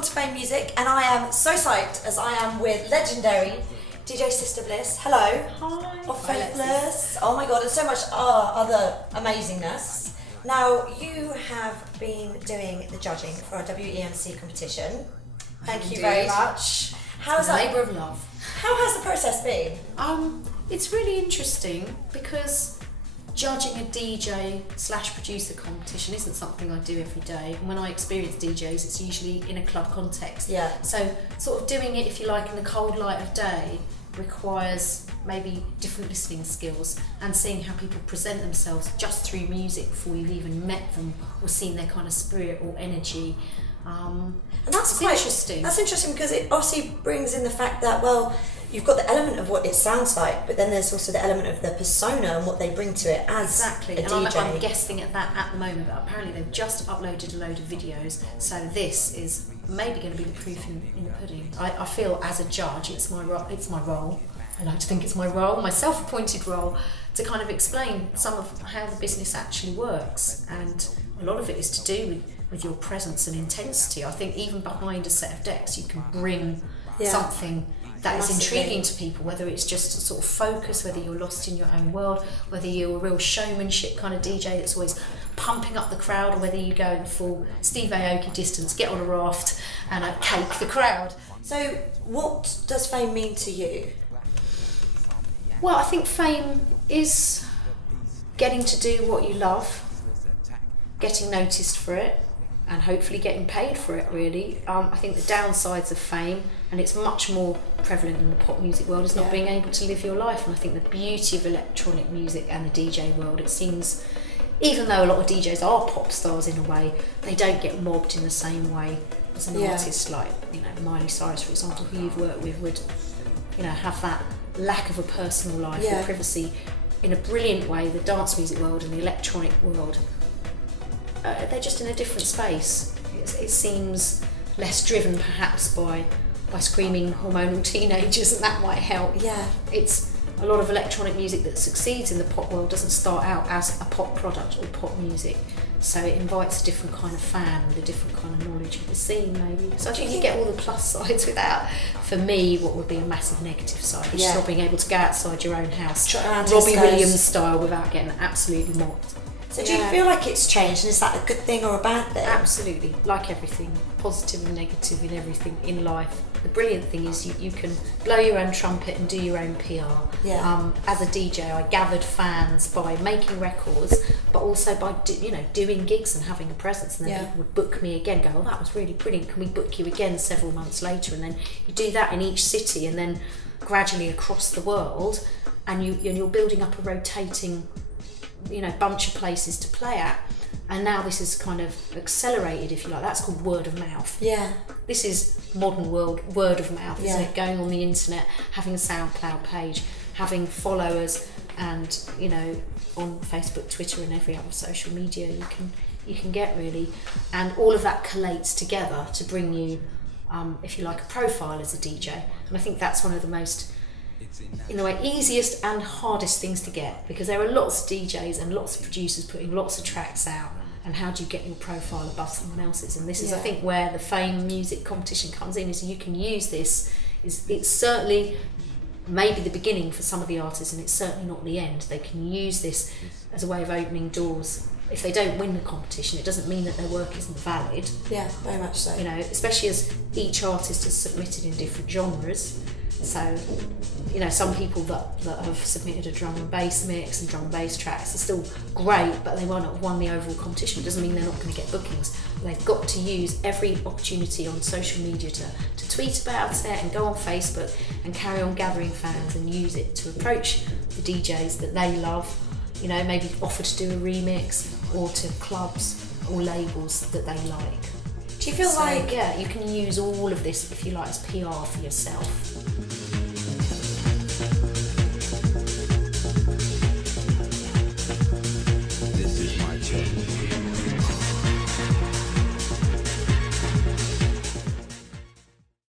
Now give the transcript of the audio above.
welcome to Fame Music, and I am so psyched as I am with legendary DJ Sister Bliss. Hello. Hi. Of Faithless. Oh my god, and so much other amazingness. Now, you have been doing the judging for our WEMC competition. Thank you very much. How's that? Labour of love. How has the process been? It's really interesting because judging a DJ / producer competition isn't something I do every day. And when I experience DJs, it's usually in a club context. Yeah. So sort of doing it, if you like, in the cold light of day requires maybe different listening skills and seeing how people present themselves just through music before you've even met them or seen their kind of spirit or energy. And that's quite interesting. That's interesting because it obviously brings in the fact that, well, you've got the element of what it sounds like, but then there's also the element of the persona and what they bring to it as a DJ. I'm guessing at that at the moment, but apparently they've just uploaded a load of videos, so this is maybe going to be the proof in the pudding. I feel as a judge, it's my role. I like to think it's my role, my self-appointed role, to kind of explain some of how the business actually works, and a lot of it is to do with your presence and intensity. I think even behind a set of decks, you can bring something that is intriguing to people, whether it's just a sort of focus, whether you're lost in your own world, whether you're a real showmanship kind of DJ that's always pumping up the crowd, or whether you go in full Steve Aoki distance, get on a raft and cake the crowd. So what does fame mean to you? Well, I think fame is getting to do what you love, getting noticed for it, and hopefully getting paid for it, really. I think the downsides of fame, and it's much more prevalent in the pop music world, is not being able to live your life. And I think the beauty of electronic music and the DJ world, it seems, even though a lot of DJs are pop stars in a way, they don't get mobbed in the same way as an artist like, you know, Miley Cyrus, for example, who you've worked with, would, you know, have that lack of a personal life or privacy. In a brilliant way, the dance music world and the electronic world, they're just in a different space. It seems less driven perhaps by screaming hormonal teenagers, and that might help. Yeah. It's a lot of electronic music that succeeds in the pop world doesn't start out as a pop product or pop music, so it invites a different kind of fan with a different kind of knowledge of the scene, maybe. So I think you get all the plus sides without, for me, what would be a massive negative side, which is not being able to go outside your own house, Robbie Williams style, without getting absolutely mocked. So do you feel like it's changed, and is that a good thing or a bad thing? Absolutely, like everything, positive and negative in everything in life. The brilliant thing is you can blow your own trumpet and do your own PR. Yeah. As a DJ, I gathered fans by making records, but also by doing gigs and having a presence, and then people would book me again, go, oh, that was really brilliant, can we book you again several months later? And then you do that in each city, and then gradually across the world, and you're building up a rotating, you know, bunch of places to play at. And now this is kind of accelerated, if you like. That's called word of mouth. Yeah. This is modern world word of mouth, isn't it? Going on the internet, having a SoundCloud page, having followers, and, you know, on Facebook, Twitter, and every other social media you can get, really. And all of that collates together to bring you, if you like, a profile as a DJ. And I think that's one of the most, in a way, easiest and hardest things to get, because there are lots of DJs and lots of producers putting lots of tracks out, and how do you get your profile above someone else's? And this is, I think, where the Fame Music competition comes in, is you can use this. It's certainly maybe the beginning for some of the artists, and it's certainly not the end. They can use this as a way of opening doors. If they don't win the competition, it doesn't mean that their work isn't valid. Yeah, very much so. You know, especially as each artist has submitted in different genres. So, you know, some people that have submitted a drum and bass mix and drum and bass tracks are still great, but they won't have won the overall competition. It doesn't mean they're not going to get bookings. They've got to use every opportunity on social media to tweet about it and go on Facebook and carry on gathering fans and use it to approach the DJs that they love, you know, maybe offer to do a remix, or to clubs or labels that they like. Do you feel like... Yeah, you can use all of this, if you like, as PR for yourself.